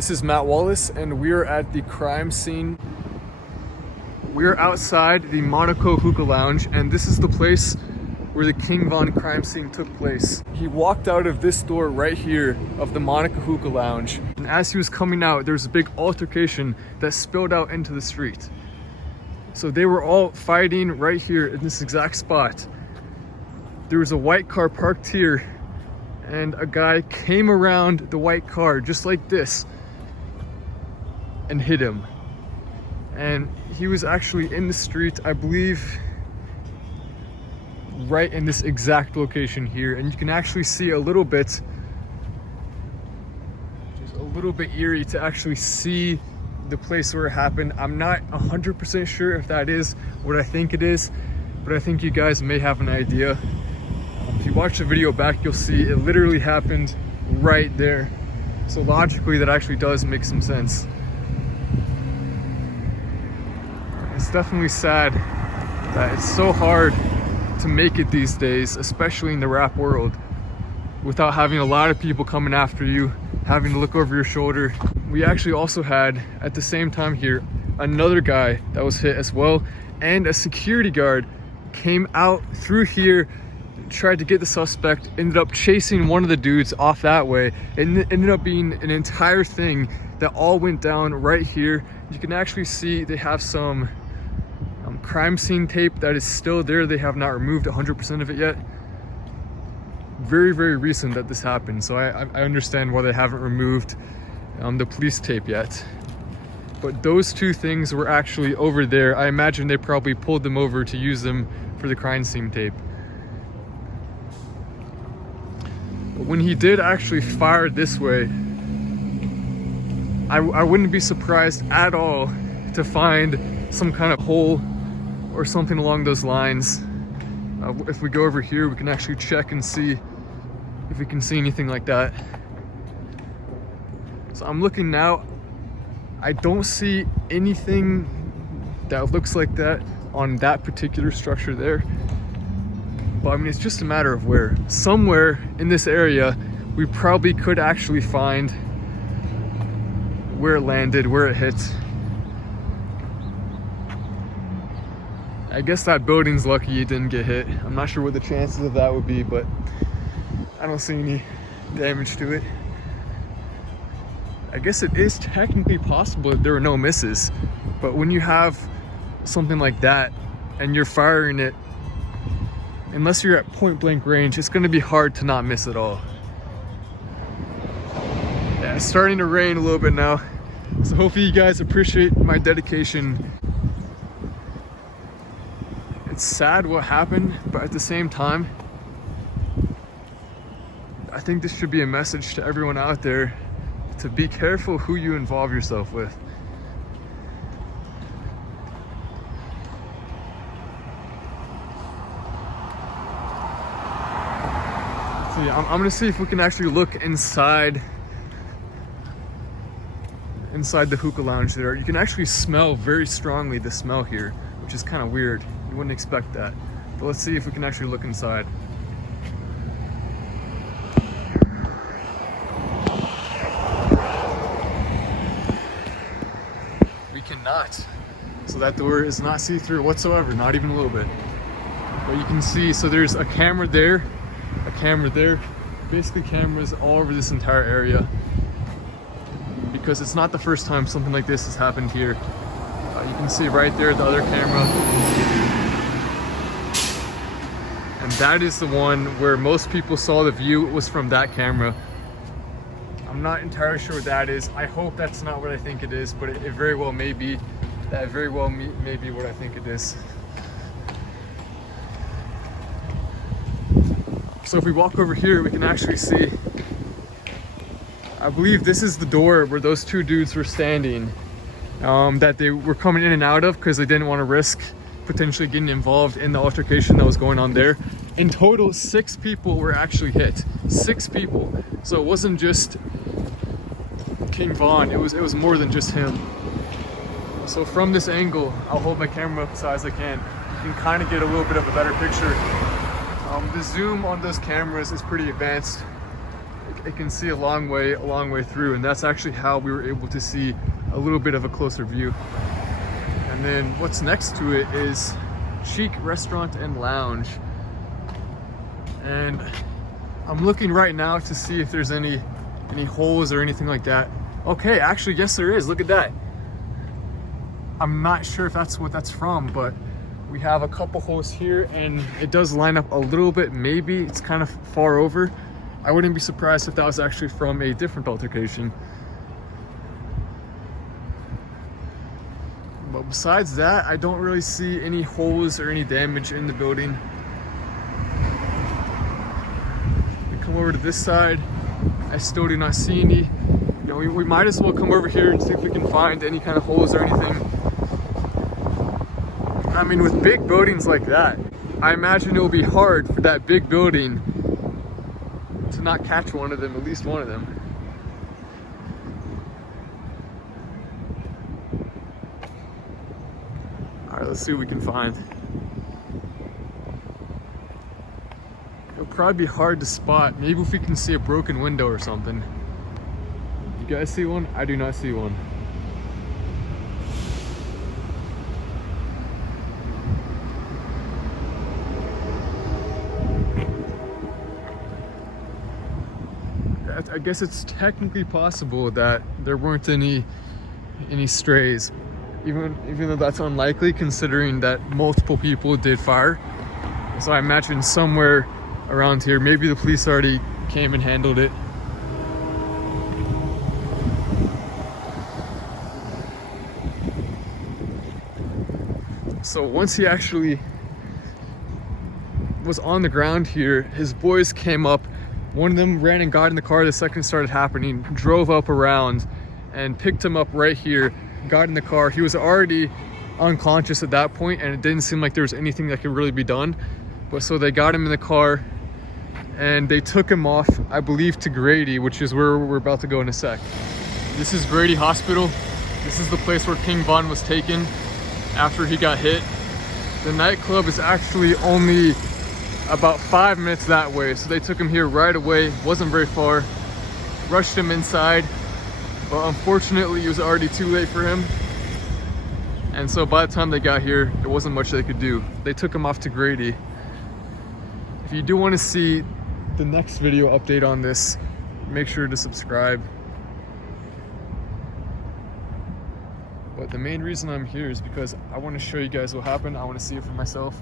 This is Matt Wallace, and we're at the crime scene. We're outside the Monaco Hookah Lounge, and this is the place where the King Von crime scene took place. He walked out of this door right here of the Monaco Hookah Lounge, and as he was coming out, there was a big altercation that spilled out into the street. So they were all fighting right here in this exact spot. There was a white car parked here, and a guy came around the white car just like this and hit him. And he was actually in the street, I believe, right in this exact location here. And you can actually see a little bit, just a little bit eerie to actually see the place where it happened. I'm not 100% sure if that is what I think it is, but I think you guys may have an idea. If you watch the video back, you'll see it literally happened right there. So logically, that actually does make some sense. It's definitely sad that it's so hard to make it these days, especially in the rap world, without having a lot of people coming after you, having to look over your shoulder. We actually also had, at the same time here, another guy that was hit as well, and a security guard came out through here, tried to get the suspect, ended up chasing one of the dudes off that way, and it ended up being an entire thing that all went down right here. You can actually see they have some crime scene tape that is still there. They have not removed 100% of it yet. Very, very recent that this happened, so I understand why they haven't removed the police tape yet. But those two things were actually over there. I imagine they probably pulled them over to use them for the crime scene tape. But when he did actually fire this way, I wouldn't be surprised at all to find some kind of hole or something along those lines. If we go over here, we can actually check and see if we can see anything like that. So I'm looking now. I don't see anything that looks like that on that particular structure there. But I mean, it's just a matter of where. Somewhere in this area, we probably could actually find where it landed, where it hit. I guess that building's lucky it didn't get hit. I'm not sure what the chances of that would be, but I don't see any damage to it. I guess it is technically possible that there were no misses, but when you have something like that and you're firing it, unless you're at point blank range, it's going to be hard to not miss at all. Yeah, it's starting to rain a little bit now, so hopefully you guys appreciate my dedication. It's sad what happened, but at the same time, I think this should be a message to everyone out there to be careful who you involve yourself with. So yeah, I'm gonna see if we can actually look inside the hookah lounge there. You can actually smell very strongly the smell here, which is kind of weird. You wouldn't expect that. But let's see if we can actually look inside. We cannot. So that door is not see-through whatsoever, not even a little bit. But you can see, so there's a camera there, a camera there, basically cameras all over this entire area, because it's not the first time something like this has happened here. You can see right there the other camera, and that is the one where most people saw the view. It was from that camera. I'm not entirely sure what that is. I hope that's not what I think it is, but it very well may be. That very well may be what I think it is. So if we walk over here, we can actually see, I believe this is the door where those two dudes were standing, that they were coming in and out of because they didn't want to risk potentially getting involved in the altercation that was going on there. In total, 6 people were actually hit. 6 people. So it wasn't just King Von, it was more than just him. So from this angle, I'll hold my camera up as high as I can. You can kind of get a little bit of a better picture. The zoom on those cameras is pretty advanced. it can see a long way through, and that's actually how we were able to see a little bit of a closer view. And then what's next to it is Chic Restaurant and Lounge. And I'm looking right now to see if there's any holes or anything like that. Okay, actually, yes there is. Look at that. I'm not sure if that's what that's from, but we have a couple holes here, and it does line up a little bit. Maybe it's kind of far over. I wouldn't be surprised if that was actually from a different altercation. But besides that, I don't really see any holes or any damage in the building. We come over to this side. I still do not see any. You know, we might as well come over here and see if we can find any kind of holes or anything. I mean, with big buildings like that, I imagine it will be hard for that big building to not catch one of them, at least one of them. All right, let's see what we can find. It'll probably be hard to spot. Maybe if we can see a broken window or something. You guys see one? I do not see one. I guess it's technically possible that there weren't any strays, even though that's unlikely considering that multiple people did fire. So I imagine somewhere around here, maybe the police already came and handled it. So once he actually was on the ground here, his boys came up. One of them ran and got in the car the second it started happening, drove up around and picked him up right here, got in the car. He was already unconscious at that point, and it didn't seem like there was anything that could really be done. But so they got him in the car and they took him off, I believe, to Grady, which is where we're about to go in a sec. This is Grady Hospital. This is the place where King Von was taken after he got hit. The nightclub is actually only about 5 minutes that way, so they took him here right away. Wasn't very far. Rushed him inside, but unfortunately it was already too late for him, and so by the time they got here, there wasn't much they could do. They took him off to Grady. If you do want to see the next video update on this, make sure to subscribe. But the main reason I'm here is because I want to show you guys what happened. I want to see it for myself.